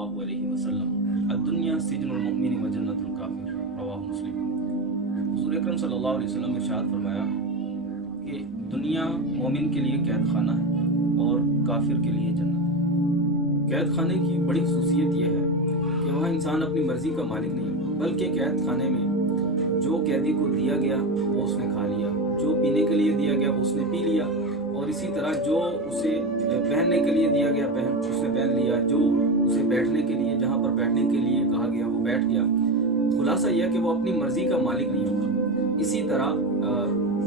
सल्लल्लाहु अलैहि वसल्लम अद्दुनिया सिजनुल मुमिन व जन्नतुल काफिर, रवाहु मुस्लिम। हुज़ूर अकरम सल्लल्लाहु अलैहि वसल्लम ने इरशाद फरमाया कि दुनिया मोमिन के लिए कैद खाना है और काफिर के लिए जन्नत है। कैद खाने की बड़ी खसूसियत यह है कि वहाँ इंसान अपनी मर्जी का मालिक नहीं होता, बल्कि कैद खाने में जो कैदी को दिया गया वो उसने खा लिया, जो पीने के लिए दिया गया वो उसने पी लिया, और इसी तरह जो उसे पहनने के लिए दिया गया उसने पहन लिया, जो उसे बैठने के लिए जहाँ पर बैठने के लिए कहा गया वो बैठ गया। खुलासा यह कि वो अपनी मर्जी का मालिक नहीं होता। इसी तरह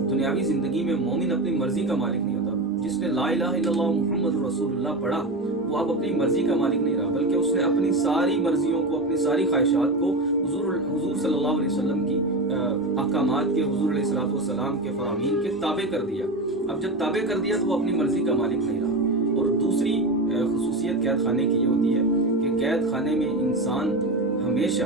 दुनियावी ज़िंदगी में मोमिन अपनी मर्जी का मालिक नहीं होता। जिसने ला इलाहा इल्लल्लाह मुहम्मद रसूलुल्लाह पढ़ा वो अब अपनी मर्जी का मालिक नहीं रहा, बल्कि उसने अपनी सारी मर्जियों को, अपनी सारी ख्वाहिशात को हुजूर सल्लल्लाहु अलैहि वसल्लम की अहकामात के, हुजूर अलैहिस्सलातु वस्सलाम के फरामीन के ताबे कर दिया। अब जब ताबे कर दिया तो वो अपनी मर्जी का मालिक नहीं रहा। और दूसरी खसूसियत कैद खाने की ये होती है कि कैद खाने में इंसान हमेशा,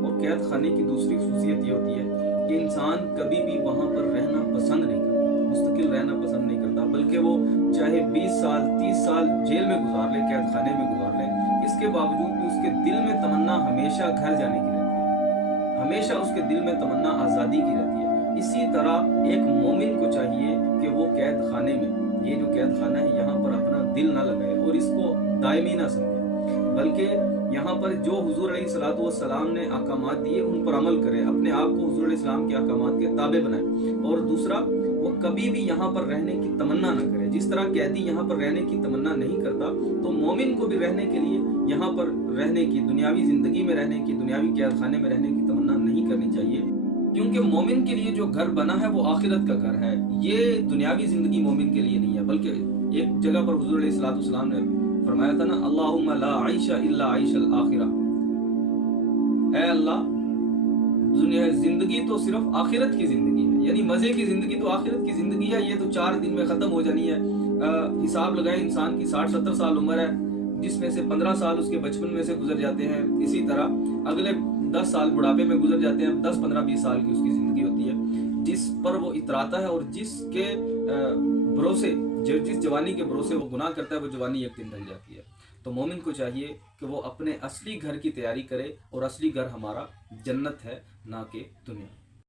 और कैद खाने की दूसरी खसूसियत ये होती है कि इंसान कभी भी वहाँ पर रहना पसंद नहीं करता, मुस्तकिल रहना पसंद नहीं करता, बल्कि वो चाहे 20 साल 30 साल जेल में गुजार ले, कैद खाने में गुजार ले, इसके बावजूद भी उसके दिल में तमन्ना हमेशा घर जाने की रहती है, हमेशा उसके दिल में तमन्ना आज़ादी की रहती है। इसी तरह एक मोमिन को चाहिए कि वो कैद खाने में, ये जो कैद खाना है यहाँ पर अपना दिल ना लगाए और इसको दायमी ना समझे, बल्कि यहाँ पर जो हुजूर अलैहिस्सलातु वस्सलाम ने अहकामात दिए उन पर अमल करे, अपने आप को हुजूर अलैहिस्सलाम के अहकामात के ताबे बनाए। और दूसरा, वो कभी भी यहाँ पर रहने की तमन्ना ना करे। जिस तरह कैदी यहाँ पर रहने की तमन्ना नहीं करता, तो मोमिन को भी रहने के लिए, यहाँ पर रहने की, दुनियावी ज़िंदगी में रहने की, दुनियावी कैद खाने में रहने की तमन्ना नहीं करनी चाहिए, क्योंकि मोमिन के लिए जो घर बना है वो आखिरत का घर है। ये दुनियावी ज़िंदगी मोमिन के लिए नहीं है। बल्कि एक जगह पर हुजूर अलैहिस्सलातु वस्सलाम ने फरमाया था ना, अल्लाहुम्मा ला आइशा इल्ला आइशल आखिरा, ऐ अल्लाह दुनिया ज़िंदगी तो सिर्फ आखिरत की ज़िंदगी है, यानी मज़े की ज़िंदगी तो आखिरत की ज़िंदगी है, ये तो 4 दिन में ख़त्म हो जानी है। हिसाब लगाएं, इंसान की 60-70 साल उम्र है, जिसमें से 15 साल उसके बचपन में से गुजर जाते हैं, इसी तरह अगले 10 साल बुढ़ापे में गुजर जाते हैं, 10, 15, 20 साल की उसकी ज़िंदगी होती है, जिस पर वो इतराता है और जिसके भरोसे, जिस जवानी के भरोसे वो गुनाह करता है, वो जवानी एक दिन ढल जाती है। तो मोमिन को चाहिए कि वो अपने असली घर की तैयारी करे, और असली घर हमारा जन्नत है, ना कि दुनिया।